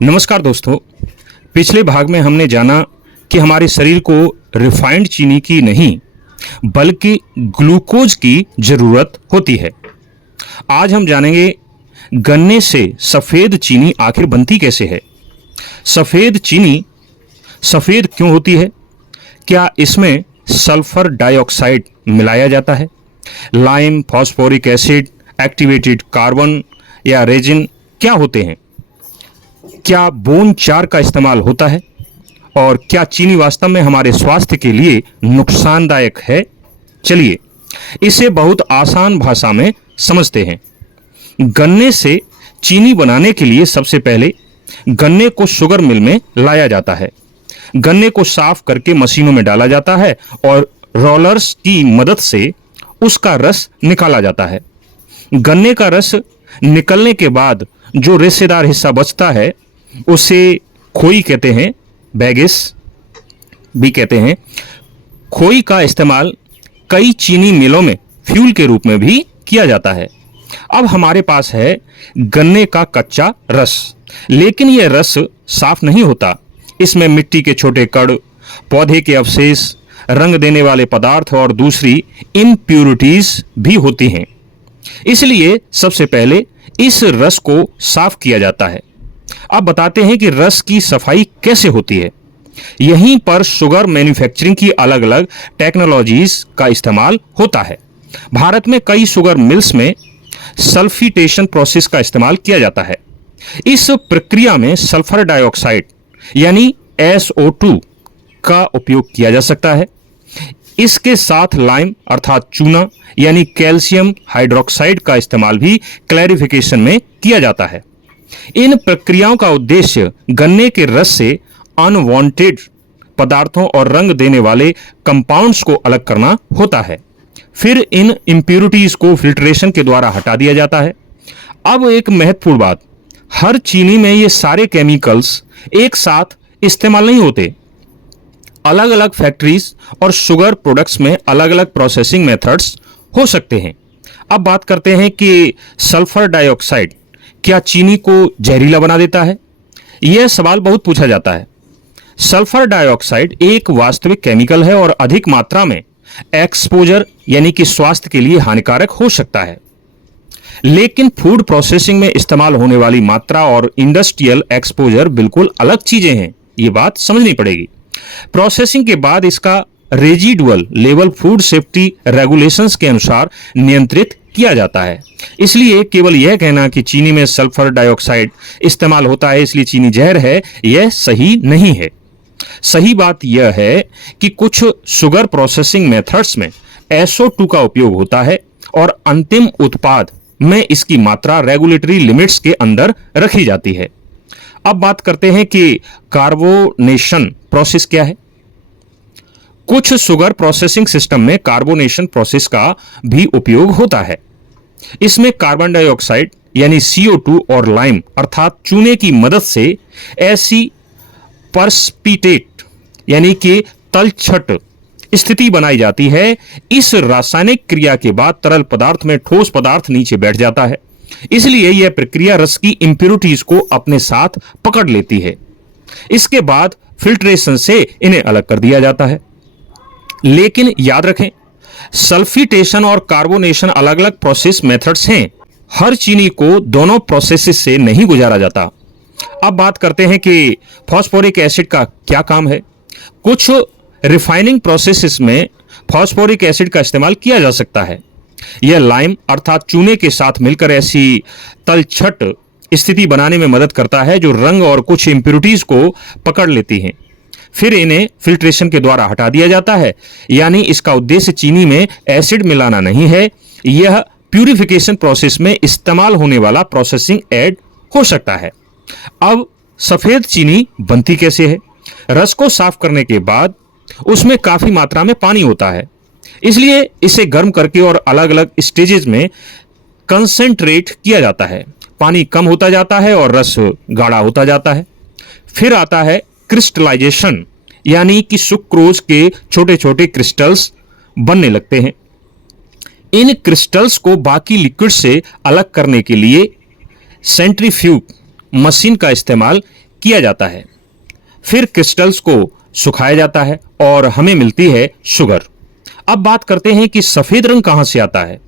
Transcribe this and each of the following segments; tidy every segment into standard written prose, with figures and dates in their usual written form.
नमस्कार दोस्तों। पिछले भाग में हमने जाना कि हमारे शरीर को रिफाइंड चीनी की नहीं बल्कि ग्लूकोज की ज़रूरत होती है। आज हम जानेंगे गन्ने से सफ़ेद चीनी आखिर बनती कैसे है। सफ़ेद चीनी सफ़ेद क्यों होती है? क्या इसमें सल्फर डाइऑक्साइड मिलाया जाता है? Lime, phosphoric acid, activated carbon या रेजिन क्या होते हैं? क्या बोन चार का इस्तेमाल होता है? और क्या चीनी वास्तव में हमारे स्वास्थ्य के लिए नुकसानदायक है? चलिए इसे बहुत आसान भाषा में समझते हैं। गन्ने से चीनी बनाने के लिए सबसे पहले गन्ने को शुगर मिल में लाया जाता है। गन्ने को साफ करके मशीनों में डाला जाता है और रोलर्स की मदद से उसका रस निकाला जाता है। गन्ने का रस निकलने के बाद जो रेशेदार हिस्सा बचता है उसे खोई कहते हैं, बैगेस भी कहते हैं। खोई का इस्तेमाल कई चीनी मिलों में फ्यूल के रूप में भी किया जाता है। अब हमारे पास है गन्ने का कच्चा रस, लेकिन यह रस साफ नहीं होता। इसमें मिट्टी के छोटे कण, पौधे के अवशेष, रंग देने वाले पदार्थ और दूसरी इम्प्यूरिटीज भी होती हैं। इसलिए सबसे पहले इस रस को साफ किया जाता है। अब बताते हैं कि रस की सफाई कैसे होती है। यहीं पर शुगर मैन्युफैक्चरिंग की अलग अलग टेक्नोलॉजीज का इस्तेमाल होता है। भारत में कई शुगर मिल्स में सल्फिटेशन प्रोसेस का इस्तेमाल किया जाता है। इस प्रक्रिया में सल्फर डाइऑक्साइड यानी SO2 का उपयोग किया जा सकता है। इसके साथ लाइम अर्थात चूना यानी कैल्शियम हाइड्रोक्साइड का इस्तेमाल भी क्लैरिफिकेशन में किया जाता है। इन प्रक्रियाओं का उद्देश्य गन्ने के रस से अनवांटेड पदार्थों और रंग देने वाले कंपाउंड्स को अलग करना होता है। फिर इन इंप्यूरिटीज को फिल्ट्रेशन के द्वारा हटा दिया जाता है। अब एक महत्वपूर्ण बात, हर चीनी में ये सारे केमिकल्स एक साथ इस्तेमाल नहीं होते। अलग अलग फैक्ट्रीज और शुगर प्रोडक्ट्स में अलग अलग प्रोसेसिंग मेथड्स हो सकते हैं। अब बात करते हैं कि सल्फर डाइऑक्साइड क्या चीनी को जहरीला बना देता है? यह सवाल बहुत पूछा जाता है। सल्फर डाइऑक्साइड एक वास्तविक केमिकल है और अधिक मात्रा में एक्सपोजर यानी कि स्वास्थ्य के लिए हानिकारक हो सकता है। लेकिन फूड प्रोसेसिंग में इस्तेमाल होने वाली मात्रा और इंडस्ट्रियल एक्सपोजर बिल्कुल अलग चीजें हैं। ये बात समझनी पड़ेगी। प्रोसेसिंग के बाद इसका residual level food safety regulations के अनुसार नियंत्रित किया जाता है। इसलिए केवल यह कहना कि चीनी में सल्फर डाइऑक्साइड इस्तेमाल होता है इसलिए चीनी जहर है, यह सही नहीं है। सही बात यह है कि कुछ शुगर प्रोसेसिंग मेथड्स में SO2 का उपयोग होता है और अंतिम उत्पाद में इसकी मात्रा रेगुलेटरी लिमिट्स के अंदर रखी जाती है। अब बात करते हैं कि कार्बोनेशन प्रोसेस क्या है। कुछ शुगर प्रोसेसिंग सिस्टम में कार्बोनेशन प्रोसेस का भी उपयोग होता है। इसमें कार्बन डाइऑक्साइड यानी CO2 और लाइम अर्थात चूने की मदद से ऐसी परस्पिटेट यानी कि तलछट स्थिति बनाई जाती है। इस रासायनिक क्रिया के बाद तरल पदार्थ में ठोस पदार्थ नीचे बैठ जाता है। इसलिए यह प्रक्रिया रस की इंप्यूरिटीज को अपने साथ पकड़ लेती है। इसके बाद फिल्ट्रेशन से इन्हें अलग कर दिया जाता है। लेकिन याद रखें, सल्फिटेशन और कार्बोनेशन अलग अलग प्रोसेस मेथड्स हैं। हर चीनी को दोनों प्रोसेसेस से नहीं गुजारा जाता। अब बात करते हैं कि फॉस्फोरिक एसिड का क्या काम है। कुछ रिफाइनिंग प्रोसेसेस में फॉस्फोरिक एसिड का इस्तेमाल किया जा सकता है। यह लाइम अर्थात चूने के साथ मिलकर ऐसी तलछट स्थिति बनाने में मदद करता है जो रंग और कुछ इंप्यूरिटीज को पकड़ लेती हैं। फिर इन्हें फिल्ट्रेशन के द्वारा हटा दिया जाता है। यानी इसका उद्देश्य चीनी में एसिड मिलाना नहीं है, यह प्यूरिफिकेशन प्रोसेस में इस्तेमाल होने वाला प्रोसेसिंग ऐड हो सकता है। अब सफेद चीनी बनती कैसे है? रस को साफ करने के बाद उसमें काफी मात्रा में पानी होता है, इसलिए इसे गर्म करके और अलग अलग स्टेजेस में कंसेंट्रेट किया जाता है। पानी कम होता जाता है और रस गाढ़ा होता जाता है। फिर आता है क्रिस्टलाइजेशन यानी कि सुक्रोज के छोटे छोटे क्रिस्टल्स बनने लगते हैं। इन क्रिस्टल्स को बाकी लिक्विड से अलग करने के लिए सेंट्रीफ्यूज मशीन का इस्तेमाल किया जाता है। फिर क्रिस्टल्स को सुखाया जाता है और हमें मिलती है शुगर। अब बात करते हैं कि सफेद रंग कहां से आता है।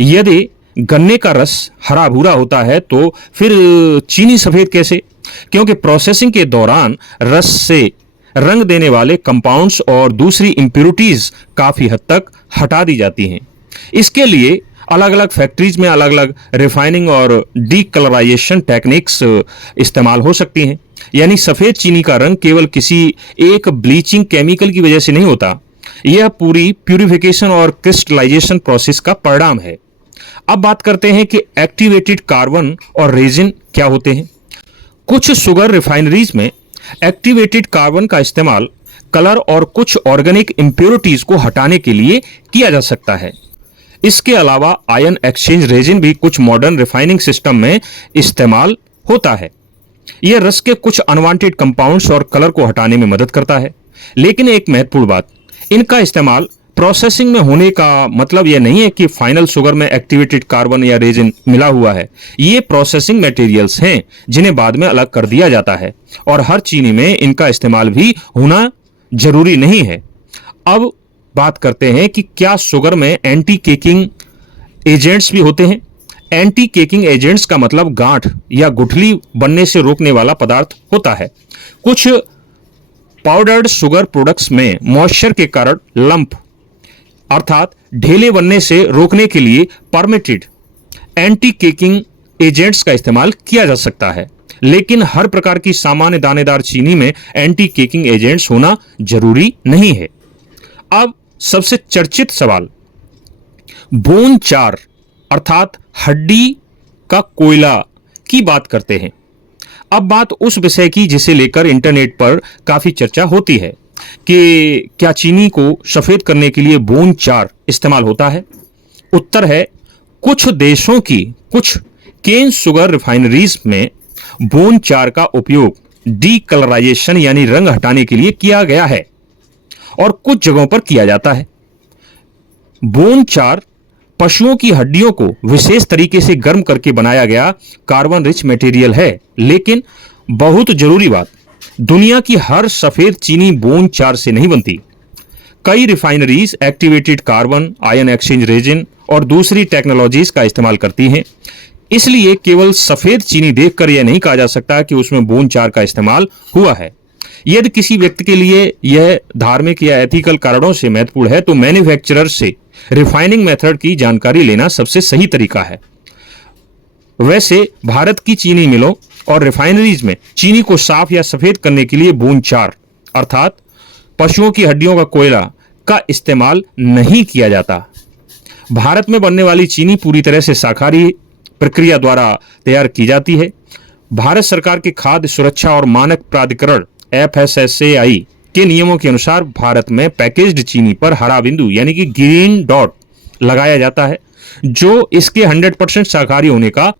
यदि गन्ने का रस हरा भूरा होता है तो फिर चीनी सफेद कैसे? क्योंकि प्रोसेसिंग के दौरान रस से रंग देने वाले कंपाउंड्स और दूसरी इंप्योरिटीज काफी हद तक हटा दी जाती हैं। इसके लिए अलग अलग फैक्ट्रीज में अलग अलग रिफाइनिंग और डीकलराइजेशन टेक्निक्स इस्तेमाल हो सकती हैं। यानी सफेद चीनी का रंग केवल किसी एक ब्लीचिंग केमिकल की वजह से नहीं होता, यह पूरी प्यूरिफिकेशन और क्रिस्टलाइजेशन प्रोसेस का परिणाम है। अब बात करते हैं कि एक्टिवेटेड कार्बन और रेजिन क्या होते हैं। कुछ शुगर रिफाइनरीज में एक्टिवेटेड कार्बन का इस्तेमाल कलर और कुछ ऑर्गेनिक इंप्योरिटीज को हटाने के लिए किया जा सकता है। इसके अलावा आयन एक्सचेंज रेजिन भी कुछ मॉडर्न रिफाइनिंग सिस्टम में इस्तेमाल होता है। यह रस के कुछ अनवांटेड कंपाउंड्स और कलर को हटाने में मदद करता है। लेकिन एक महत्वपूर्ण बात, इनका इस्तेमाल प्रोसेसिंग में होने का मतलब यह नहीं है कि फाइनल शुगर में एक्टिवेटेड कार्बन या रेजिन मिला हुआ है। ये प्रोसेसिंग मटेरियल्स हैं जिन्हें बाद में अलग कर दिया जाता है और हर चीनी में इनका इस्तेमाल भी होना जरूरी नहीं है। अब बात करते हैं कि क्या शुगर में एंटी केकिंग एजेंट्स भी होते हैं। एंटी केकिंग एजेंट्स का मतलब गांठ या गुठली बनने से रोकने वाला पदार्थ होता है। कुछ पाउडर्ड शुगर प्रोडक्ट्स में मॉइस्चर के कारण लंप अर्थात ढेले बनने से रोकने के लिए परमिटेड एंटी केकिंग एजेंट्स का इस्तेमाल किया जा सकता है। लेकिन हर प्रकार की सामान्य दानेदार चीनी में एंटी केकिंग एजेंट्स होना जरूरी नहीं है। अब सबसे चर्चित सवाल, बोन चार अर्थात हड्डी का कोयला की बात करते हैं। अब बात उस विषय की जिसे लेकर इंटरनेट पर काफी चर्चा होती है कि क्या चीनी को सफेद करने के लिए बोन चार इस्तेमाल होता है। उत्तर है, कुछ देशों की कुछ केन शुगर रिफाइनरीज में बोन चार का उपयोग डीकलराइजेशन यानी रंग हटाने के लिए किया गया है और कुछ जगहों पर किया जाता है। बोन चार पशुओं की हड्डियों को विशेष तरीके से गर्म करके बनाया गया कार्बन रिच मटेरियल है। लेकिन बहुत जरूरी बात, दुनिया की हर सफेद चीनी बोन चार से नहीं बनती। कई refineries activated carbon, ion exchange resin और दूसरी टेक्नोलॉजीज का इस्तेमाल करती हैं। इसलिए केवल सफेद चीनी देखकर यह नहीं कहा जा सकता कि उसमें बोन चार का इस्तेमाल हुआ है। यदि किसी व्यक्ति के लिए यह धार्मिक या एथिकल कारणों से महत्वपूर्ण है तो मैन्युफैक्चरर से रिफाइनिंग मेथड की जानकारी लेना सबसे सही तरीका है। वैसे भारत की चीनी मिलों और रिफाइनरीज में चीनी को साफ या सफेद करने के लिए बोन चार अर्थात पशुओं की हड्डियों का कोयला का इस्तेमाल नहीं किया जाता। भारत में बनने वाली चीनी पूरी तरह से शाकाहारी प्रक्रिया द्वारा तैयार की जाती है। भारत सरकार के खाद्य सुरक्षा और मानक प्राधिकरण FSSAI के नियमों के अनुसार भारत में पैकेज्ड चीनी पर हरा बिंदु यानी कि ग्रीन डॉट लगाया जाता है, जो इसके 100% शाकाहारी होने का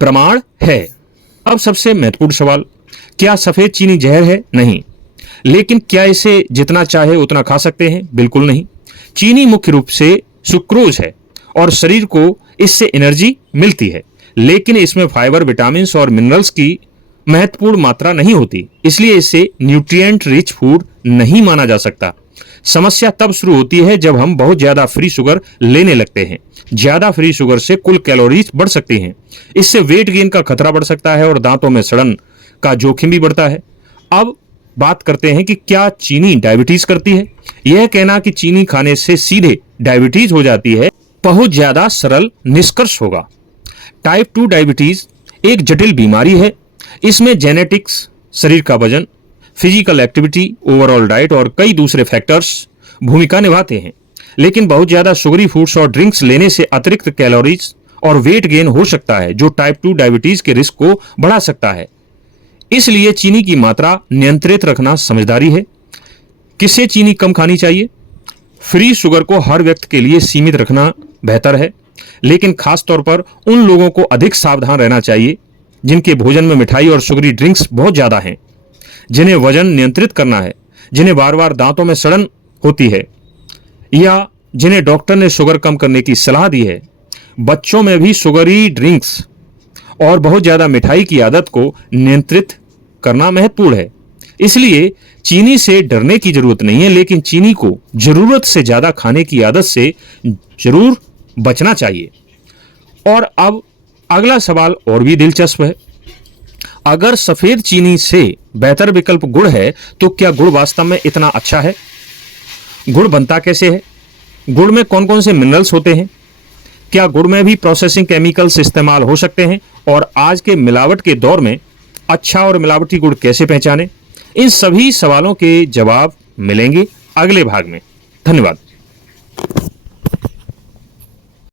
प्रमाण है। अब सबसे महत्वपूर्ण सवाल, क्या सफेद चीनी जहर है? नहीं। लेकिन क्या इसे जितना चाहे उतना खा सकते हैं? बिल्कुल नहीं। चीनी मुख्य रूप से सुक्रोज है और शरीर को इससे एनर्जी मिलती है, लेकिन इसमें फाइबर, विटामिन और मिनरल्स की महत्वपूर्ण मात्रा नहीं होती, इसलिए इसे न्यूट्रिएंट रिच फूड नहीं माना जा सकता। समस्या तब शुरू होती है जब हम बहुत ज्यादा फ्री शुगर लेने लगते हैं। ज्यादा फ्री शुगर से कुल कैलोरीज बढ़ सकती हैं। इससे वेट गेन का खतरा बढ़ सकता है और दांतों में सड़न का जोखिम भी बढ़ता है। अब बात करते हैं कि क्या चीनी डायबिटीज करती है। यह कहना कि चीनी खाने से सीधे डायबिटीज हो जाती है बहुत ज्यादा सरल निष्कर्ष होगा। टाइप 2 डायबिटीज एक जटिल बीमारी है। इसमें जेनेटिक्स, शरीर का वजन, फिजिकल एक्टिविटी, ओवरऑल डाइट और कई दूसरे फैक्टर्स भूमिका निभाते हैं। लेकिन बहुत ज्यादा शुगरी फूड्स और ड्रिंक्स लेने से अतिरिक्त कैलोरीज और वेट गेन हो सकता है, जो टाइप 2 डायबिटीज के रिस्क को बढ़ा सकता है। इसलिए चीनी की मात्रा नियंत्रित रखना समझदारी है। किससे चीनी कम खानी चाहिए? फ्री शुगर को हर व्यक्ति के लिए सीमित रखना बेहतर है, लेकिन खास तौर पर उन लोगों को अधिक सावधान रहना चाहिए जिनके भोजन में मिठाई और शुगरी ड्रिंक्स बहुत ज्यादा हैं, जिन्हें वजन नियंत्रित करना है, जिन्हें बार बार दांतों में सड़न होती है या जिन्हें डॉक्टर ने शुगर कम करने की सलाह दी है। बच्चों में भी शुगरी ड्रिंक्स और बहुत ज्यादा मिठाई की आदत को नियंत्रित करना महत्वपूर्ण है। इसलिए चीनी से डरने की जरूरत नहीं है, लेकिन चीनी को जरूरत से ज्यादा खाने की आदत से जरूर बचना चाहिए। और अब अगला सवाल और भी दिलचस्प है। अगर सफेद चीनी से बेहतर विकल्प गुड़ है, तो क्या गुड़ वास्तव में इतना अच्छा है? गुड़ बनता कैसे है? गुड़ में कौन कौन से मिनरल्स होते हैं? क्या गुड़ में भी प्रोसेसिंग केमिकल्स इस्तेमाल हो सकते हैं? और आज के मिलावट के दौर में अच्छा और मिलावटी गुड़ कैसे पहचानें? इन सभी सवालों के जवाब मिलेंगे अगले भाग में। धन्यवाद।